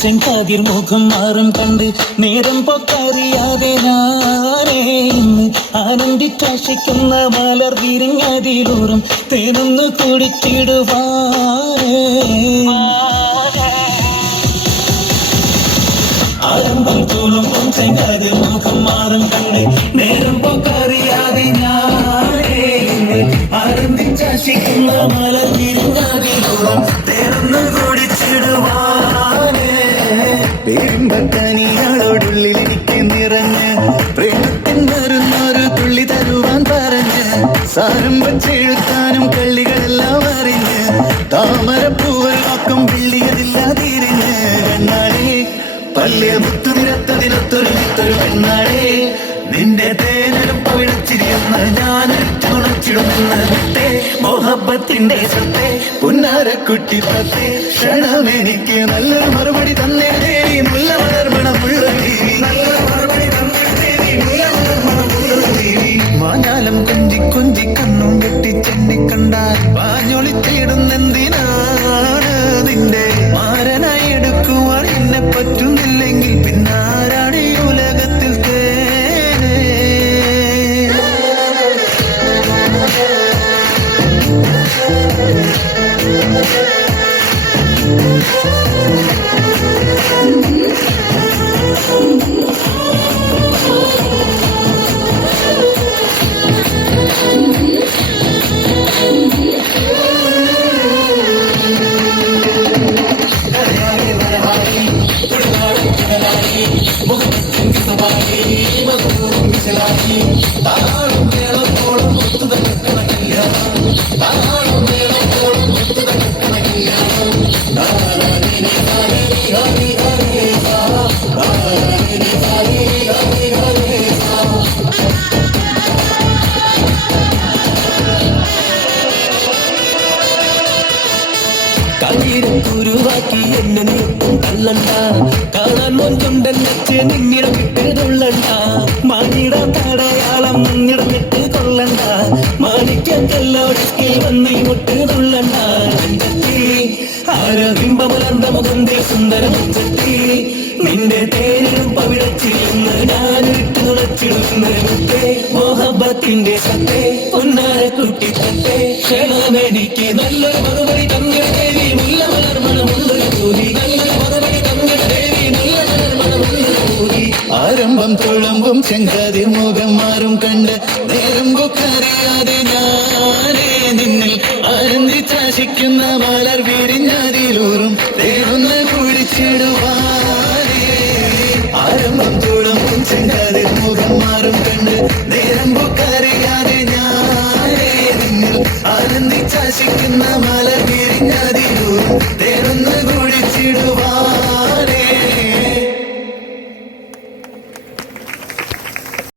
ചെങ്കാതിർ മുഖം മാറും കണ്ട് നേരം പൊക്കറിയാതെ ഞാനേ ഇന്ന് ആനന്ദിച്ചാശിക്കുന്ന മലർ വിരിഞ്ഞതിലൂറും തേനൊന്ന് കുടിച്ചിടുവാനേ. ആരംഭം തോളും ചെങ്കാതിർ മുഖം മാറും കണ്ട് നേരം പൊക്കറിയാതെ ഞാനേ ഇന്ന് ആനന്ദിച്ചാശിക്കുന്ന മലർ വിരിഞ്ഞതിലൂറും തേനൊന്ന് കുടിച്ചിടുവാനേ. പേരുമ്പക്കനിയാളോടുള്ളിലിരിക്കെ നിറഞ്ഞ് പ്രേമത്തിൻ വരുന്നൊരു തുള്ളി തരുവാൻ പറഞ്ഞ് സാരം വച്ചെഴുത്താനും കള്ളികളെല്ലാം അറിഞ്ഞ് താമരപ്പൂവൽ നോക്കും വെള്ളിയതില്ലാതിരിഞ്ഞ് കണ്ണാടേ പള്ളിയ മുത്തു നിരത്തതിനൊത്തൊരു പെണ്ണാടേ നിന്റെ തേനലും പവിഴച്ചിരിയെന്ന് ഞാനൊരിച്ചു തുണച്ചിടുമെന്ന് വിട്ടേ മോഹബത്തിന്റെ സ്വത്തെ പുന്നാരക്കുട്ടി പത്തേ ക്ഷണമെനിക്ക് നല്ലൊരു മറുപടി തന്നെ ദേവി മുല്ല വളർമണമുള്ള ദേവി നല്ലൊരു മറുപടി തന്നെ ദേവി മുല്ല വളർമണമുള്ള ദേവി. മാഞ്ഞാലം കൊഞ്ചി കൊഞ്ചി കണ്ണും വെട്ടി ചെന്നി കണ്ടാൽ പാഞ്ഞൊളിച്ചിടുന്നെന്തിനാണ് നിന്റെ മാരനായി എടുക്കുവാൻ എന്നെ പറ്റുന്നില്ലെങ്കിൽ പിന്നാരാണ് ഈ ഉലകത്തിൽ തേനെ. കുരുവാക്കി എന്നെ നീക്കും തള്ളണ്ട കാണാൻ മൊഞ്ചുണ്ടൻ വെച്ച് നിന്നിടം വിട്ട് തുള്ളണ്ട മാനിടാൻ തടയാളം നിന്നിടമിട്ട് കൊള്ളണ്ട മാണിക്കല്ലോടിക്കൽ വന്നി മുട്ട് തുള്ളണ്ട ആരോഗ്യമ്പമലർന്ന മുഖന്റെ സുന്ദര മുച്ചത്തി നിന്റെ തേനിലും പവിഴച്ചിരുന്ന് ഞാനിട്ട് നുണച്ചിടുന്ന മുത്തേ മോഹബത്തിന്റെ സത്തേ പൊന്നാരക്കുട്ടി തത്തേ ക്ഷണമെനിക്ക് നല്ലൊരു മറുപടി തന്നിട ദേവി മുല്ല മലർമണമുള്ളൊരു പൂതി നല്ലൊരു മറുപടി തന്നിട ദേവി മുല്ല മലർമണമുള്ളൊരു പൂതി. ആരംഭം തുളമ്പും ചെങ്കാതി മുഖം മാറും കണ്ട് നേരം കൊക്കറിയാതെ ഞാനേ നിന്നിൽ ആനന്ദിച്ചാശിക്കുന്ന മലർ വിരിഞ്ഞതിലൂറും തേനൊന്ന് കുഴിച്ചിടുവാനേ. ആരംഭം തുളമ്പും ചെങ്കാതി മുഖം മാറും കണ്ട് നേരം കൊക്കറിയാതെ ഞാനേ നിന്നിൽ ആനന്ദിച്ചാശിക്കുന്ന മലർ വിരിഞ്ഞതിലൂറും തേനൊന്ന് കുഴിച്ചിടുവാ